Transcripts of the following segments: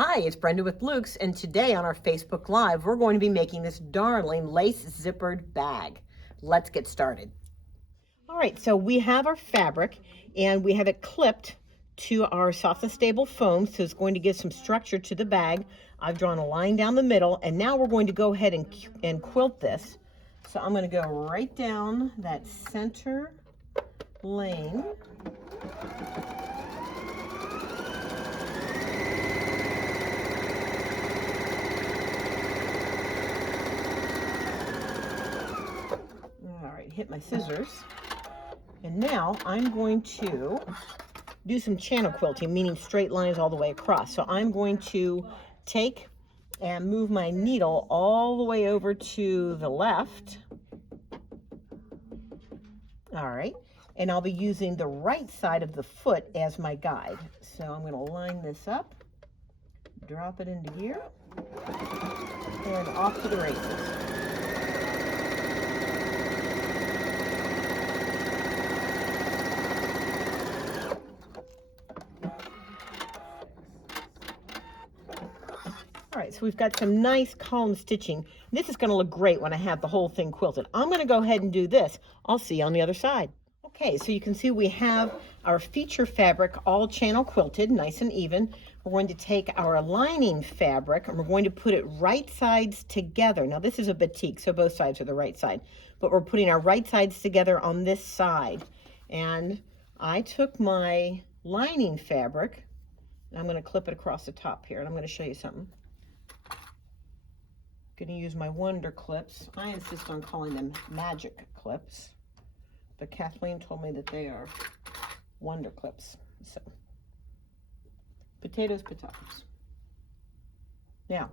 Hi, it's Brenda with Luke's, and today on our Facebook Live, we're going to be making this darling lace zippered bag. Let's get started. All right, so we have our fabric, and we have it clipped to our soft and stable foam, so it's going to give some structure to the bag. I've drawn a line down the middle, and now we're going to go ahead and quilt this. So I'm going to go right down that center lane. Hit my scissors, and now I'm going to do some channel quilting, meaning straight lines all the way across. So I'm going to take and move my needle all the way over to the left. All right, and I'll be using the right side of the foot as my guide. So I'm going to line this up, drop it into here, and off to the races. All right, so we've got some nice column stitching. This is going to look great when I have the whole thing quilted. I'm going to go ahead and do this. I'll see you on the other side. Okay, so you can see we have our feature fabric all channel quilted, nice and even. We're going to take our lining fabric and we're going to put it right sides together. Now this is a batik, so both sides are the right side, but we're putting our right sides together on this side. And I took my lining fabric, and I'm going to clip it across the top here, and I'm going to show you something. Going to use my Wonder clips. I insist on calling them magic clips, but Kathleen told me that they are Wonder clips. So potatoes. Now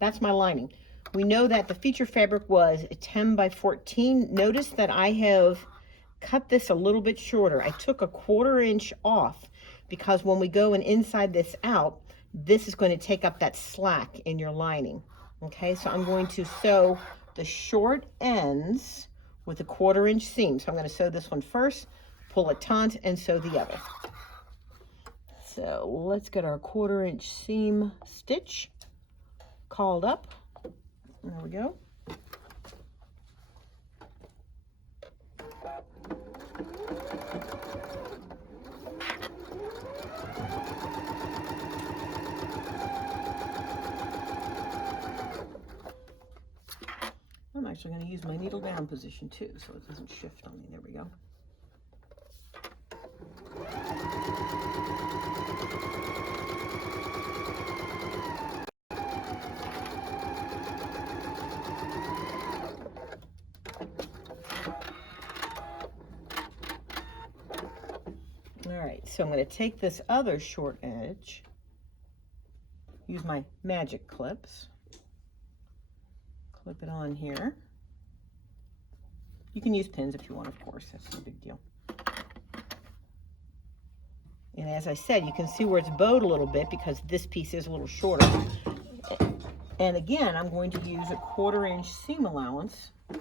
that's my lining. We know that the feature fabric was 10 by 14. Notice that I have cut this a little bit shorter. I took a 1/4 inch off because when we go and inside this out, this is going to take up that slack in your lining. Okay, so I'm going to sew the short ends with a 1/4 inch seam. So I'm going to sew this one first, pull a taunt, and sew the other. So let's get our 1/4 inch seam stitch called up. There we go. I'm actually going to use my needle down position too, so it doesn't shift on me. There we go. All right, so I'm going to take this other short edge, use my magic clips, clip it on here. You can use pins if you want, of course, that's no big deal. And as I said, you can see where it's bowed a little bit because this piece is a little shorter. And again, I'm going to use a 1/4 inch seam allowance. That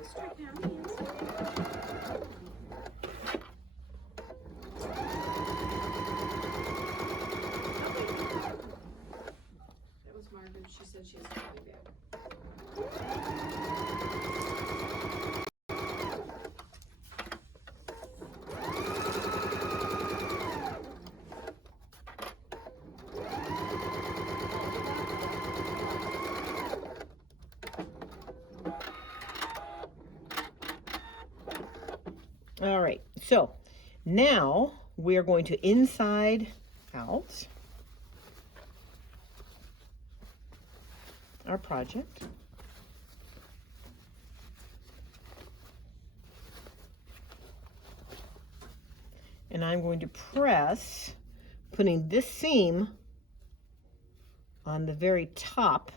was Margaret. She said she has to be back. All right, so now we're going to inside out our project. And I'm going to press, putting this seam on the very top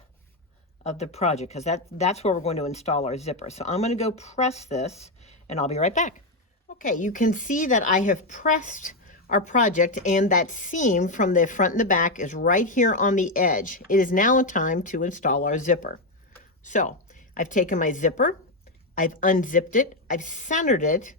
of the project, because that's where we're going to install our zipper. So I'm going to go press this, and I'll be right back. Okay, you can see that I have pressed our project, and that seam from the front and the back is right here on the edge. It is now time to install our zipper. So I've taken my zipper, I've unzipped it, I've centered it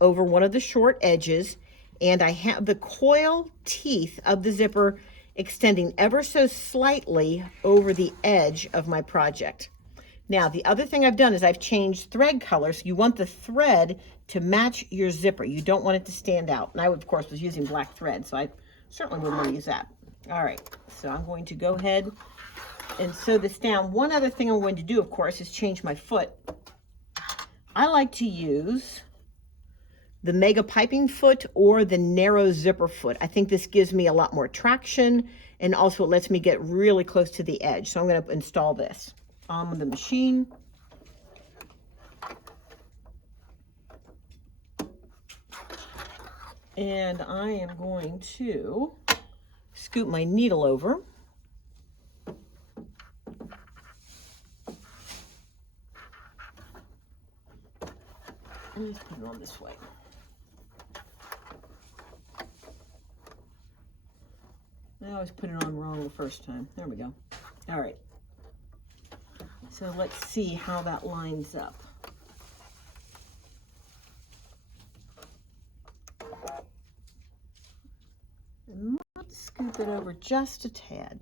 over one of the short edges, and I have the coil teeth of the zipper extending ever so slightly over the edge of my project. Now, the other thing I've done is I've changed thread colors. You want the thread to match your zipper. You don't want it to stand out. And I, of course, was using black thread, so I certainly wouldn't want to use that. All right, so I'm going to go ahead and sew this down. One other thing I'm going to do, of course, is change my foot. I like to use the mega piping foot or the narrow zipper foot. I think this gives me a lot more traction, and also it lets me get really close to the edge. So I'm going to install this on the machine. And I am going to scoot my needle over. Let's put it on this way. I always put it on wrong the first time. There we go. All right. So let's see how that lines up. I might scoop it over just a tad.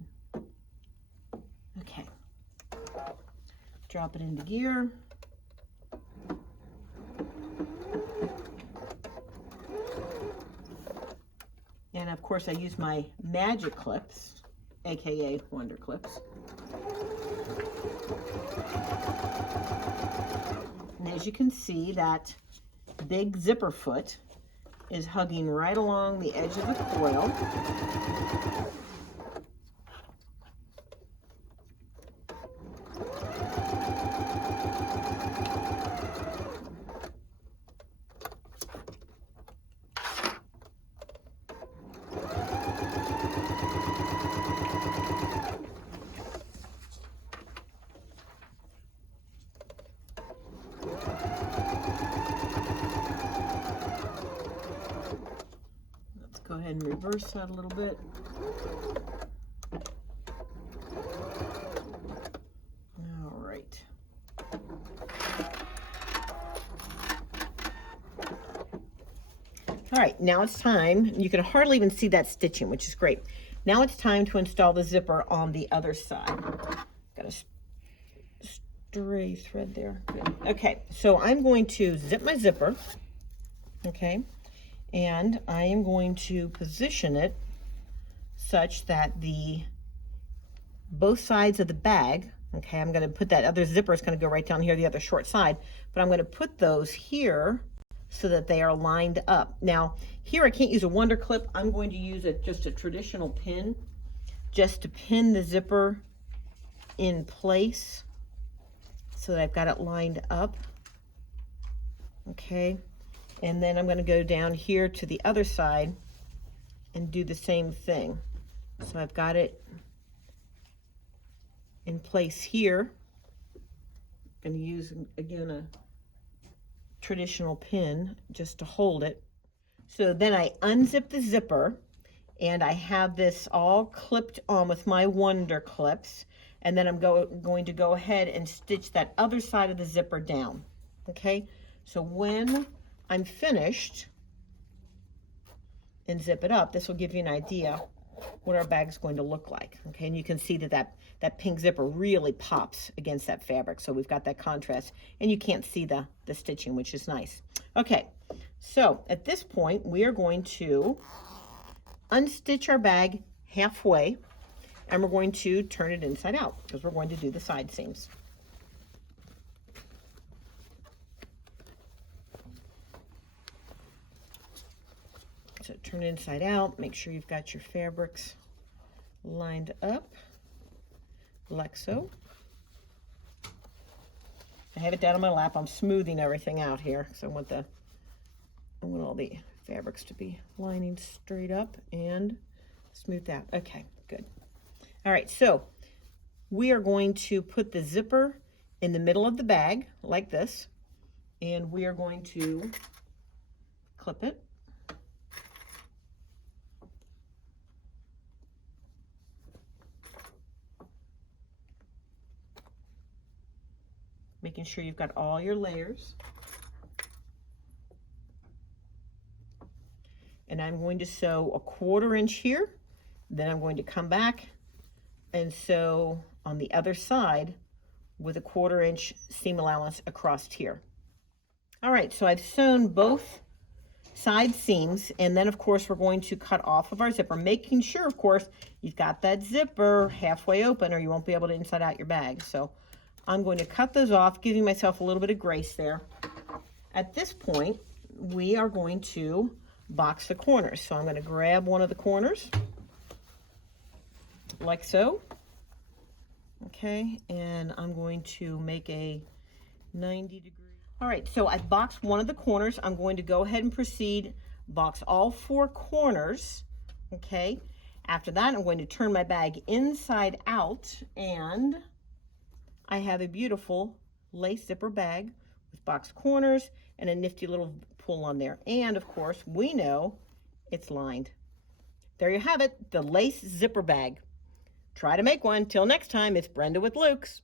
Okay. Drop it into gear. And of course I use my magic clips, aka wonder clips. And as you can see, that big zipper foot is hugging right along the edge of the coil. Go ahead and reverse that a little bit. All right. All right, now it's time. You can hardly even see that stitching, which is great. Now it's time to install the zipper on the other side. Got a stray thread there. Good. Okay, so I'm going to zip my zipper. Okay. And I am going to position it such that both sides of the bag, okay, I'm going to put that other zipper is going to go right down here, the other short side, but I'm going to put those here so that they are lined up. Now, here I can't use a wonder clip. I'm going to use just a traditional pin just to pin the zipper in place so that I've got it lined up. Okay. And then I'm going to go down here to the other side and do the same thing. So I've got it in place here. I'm going to use, again, a traditional pin just to hold it. So then I unzip the zipper, and I have this all clipped on with my wonder clips. And then I'm going to go ahead and stitch that other side of the zipper down. Okay, so when I'm finished and zip it up, this will give you an idea what our bag's going to look like. Okay, and you can see that pink zipper really pops against that fabric, so we've got that contrast, and you can't see the stitching, which is nice. Okay, so at this point we are going to unstitch our bag halfway, and we're going to turn it inside out because we're going to do the side seams. So turn it inside out, make sure you've got your fabrics lined up, like so. I have it down on my lap. I'm smoothing everything out here, so I want all the fabrics to be lining straight up and smooth out. Okay, good. All right, so we are going to put the zipper in the middle of the bag like this, and we are going to clip it. Making sure you've got all your layers. And I'm going to sew a 1/4 inch here, Then I'm going to come back and sew on the other side with a 1/4 inch seam allowance across here. All right, so I've sewn both side seams, and then of course we're going to cut off of our zipper, making sure of course you've got that zipper halfway open or you won't be able to inside out your bag. So I'm going to cut those off, giving myself a little bit of grace there. At this point, we are going to box the corners. So I'm going to grab one of the corners like so. Okay, and I'm going to make a 90-degree. All right, so I've boxed one of the corners. I'm going to go ahead and proceed, box all 4 corners, okay? After that, I'm going to turn my bag inside out, and I have a beautiful lace zipper bag with boxed corners and a nifty little pull on there. And of course, we know it's lined. There you have it, the lace zipper bag. Try to make one. Till next time, it's Brenda with Luke's.